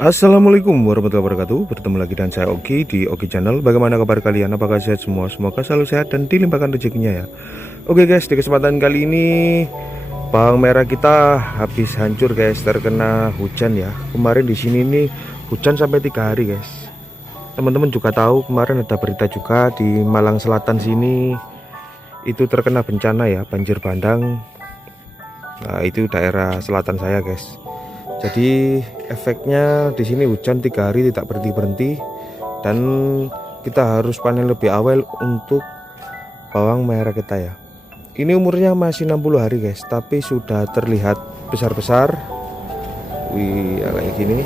Assalamualaikum warahmatullahi wabarakatuh. Bertemu lagi dengan saya Oki di Oki Channel. Bagaimana kabar kalian? Apakah sehat semua? Semoga selalu sehat dan dilimpahkan rezekinya ya. Oke guys, di kesempatan kali ini bawang merah kita habis hancur guys, terkena hujan ya. Kemarin di sini nih hujan sampai 3 hari guys. Teman-teman juga tahu kemarin ada berita juga di Malang Selatan sini itu terkena bencana ya, banjir bandang. Nah, itu daerah selatan saya guys. Jadi efeknya di sini hujan 3 hari tidak berhenti-berhenti dan kita harus panen lebih awal untuk bawang merah kita ya. Ini umurnya masih 60 hari guys, tapi sudah terlihat besar-besar. Wih, ya kayak gini.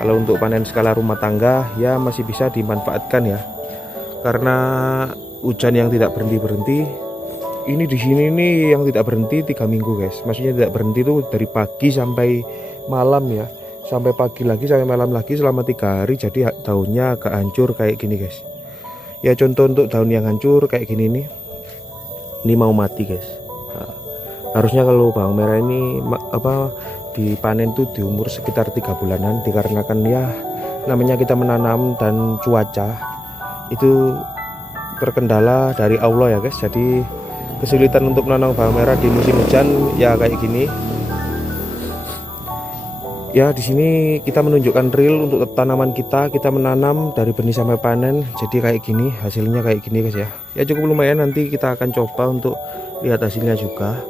Kalau untuk panen skala rumah tangga ya masih bisa dimanfaatkan ya. Karena hujan yang tidak berhenti-berhenti. Ini di sini nih yang tidak berhenti 3 minggu guys. Maksudnya tidak berhenti tuh dari pagi sampai malam ya, sampai pagi lagi sampai malam lagi selama 3 hari. Jadi daunnya agak hancur kayak gini guys. Ya contoh untuk daun yang hancur kayak gini nih, ini mau mati guys. Nah, harusnya kalau bawang merah ini dipanen tuh di umur sekitar 3 bulanan, dikarenakan ya namanya kita menanam dan cuaca itu terkendala dari Allah ya guys. Jadi kesulitan untuk menanam bawang merah di musim hujan ya kayak gini. Ya di sini kita menunjukkan real untuk tanaman kita menanam dari benih sampai panen. Jadi kayak gini, hasilnya kayak gini guys ya. Ya cukup lumayan, nanti kita akan coba untuk lihat hasilnya juga.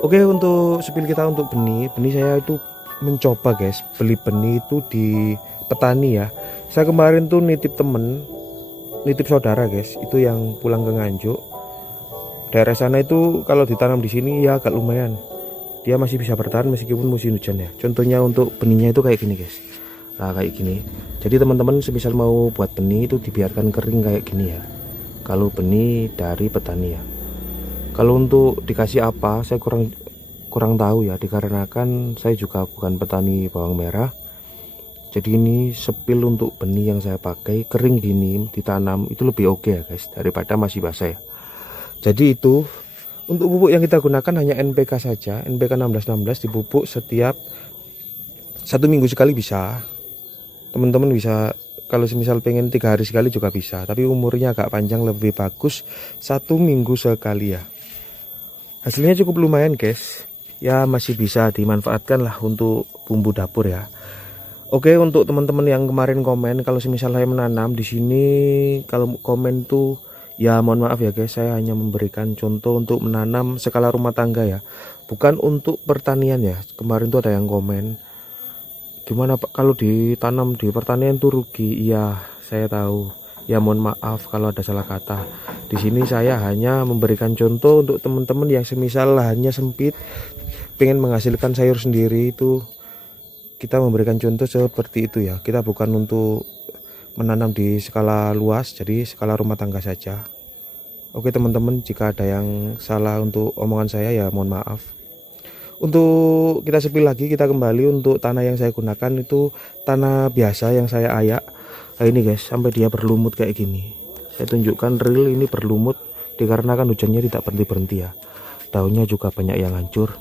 Oke, untuk spill kita untuk benih saya itu mencoba guys, beli benih itu di petani ya. Saya kemarin tuh nitip saudara guys, itu yang pulang ke Nganjuk. Daerah sana itu kalau ditanam di sini ya agak lumayan. Dia masih bisa bertahan meskipun musim hujan ya. Contohnya untuk benihnya itu kayak gini guys. Nah kayak gini. Jadi teman-teman semisal mau buat benih itu dibiarkan kering kayak gini ya. Kalau benih dari petani ya. Kalau untuk dikasih apa saya kurang tahu ya. Dikarenakan saya juga bukan petani bawang merah. Jadi ini sepil untuk benih yang saya pakai kering gini ditanam itu lebih oke ya guys, daripada masih basah ya. Jadi itu untuk pupuk yang kita gunakan hanya NPK saja, NPK 1616 dipupuk setiap 1 minggu sekali bisa. Teman-teman bisa, kalau semisal pengen 3 hari sekali juga bisa, tapi umurnya agak panjang lebih bagus 1 minggu sekali ya. Hasilnya cukup lumayan guys, ya masih bisa dimanfaatkan lah untuk bumbu dapur ya. Oke, untuk teman-teman yang kemarin komen kalau semisal saya menanam di sini, kalau komen tuh ya mohon maaf ya guys, saya hanya memberikan contoh untuk menanam skala rumah tangga ya, bukan untuk pertanian ya. Kemarin tuh ada yang komen, gimana Pak kalau ditanam di pertanian tuh rugi? Iya, saya tahu. Ya mohon maaf kalau ada salah kata. Di sini saya hanya memberikan contoh untuk teman-teman yang semisal lahannya sempit, pengen menghasilkan sayur sendiri, itu kita memberikan contoh seperti itu ya. Kita bukan untuk menanam di skala luas, jadi skala rumah tangga saja. Oke teman-teman, jika ada yang salah untuk omongan saya ya mohon maaf. Untuk kita spill lagi, kita kembali untuk tanah yang saya gunakan itu tanah biasa yang saya ayak. Nah ini guys, sampai dia berlumut kayak gini. Saya tunjukkan real ini berlumut dikarenakan hujannya tidak berhenti-berhenti ya. Daunnya juga banyak yang hancur.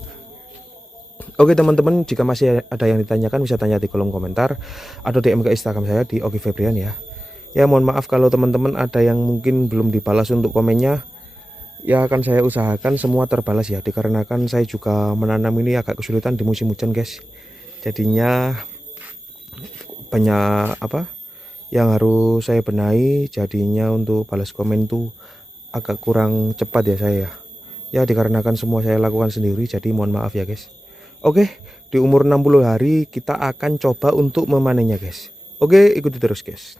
Oke teman-teman, jika masih ada yang ditanyakan bisa tanya di kolom komentar atau DM ke Instagram saya di Oki Febrian ya. Ya mohon maaf kalau teman-teman ada yang mungkin belum dibalas untuk komennya. Ya akan saya usahakan semua terbalas ya, dikarenakan saya juga menanam ini agak kesulitan di musim hujan guys. Jadinya banyak yang harus saya benahi, jadinya untuk balas komen tuh agak kurang cepat ya saya. Ya dikarenakan semua saya lakukan sendiri, jadi mohon maaf ya guys. Oke, di umur 60 hari kita akan coba untuk memanennya guys. Oke, ikuti terus guys.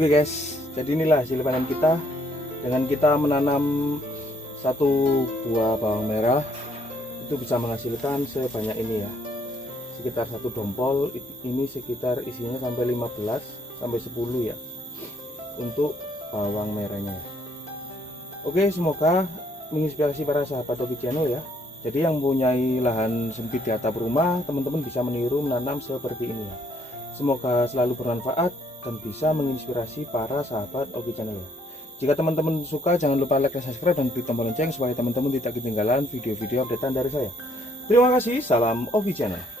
Oke guys, jadi inilah hasil panen kita. Dengan kita menanam satu buah bawang merah, itu bisa menghasilkan sebanyak ini ya, sekitar satu dompol. Ini sekitar isinya sampai 15 sampai 10 ya, untuk bawang merahnya ya. Oke, semoga menginspirasi para sahabat Hobi Channel ya. Jadi yang mempunyai lahan sempit di atap rumah, teman-teman bisa meniru menanam seperti ini ya. Semoga selalu bermanfaat dan bisa menginspirasi para sahabat Hobi Channel ya. Jika teman-teman suka, jangan lupa like dan subscribe dan klik tombol lonceng supaya teman-teman tidak ketinggalan video-video updatean dari saya. Terima kasih, salam Hobi Channel.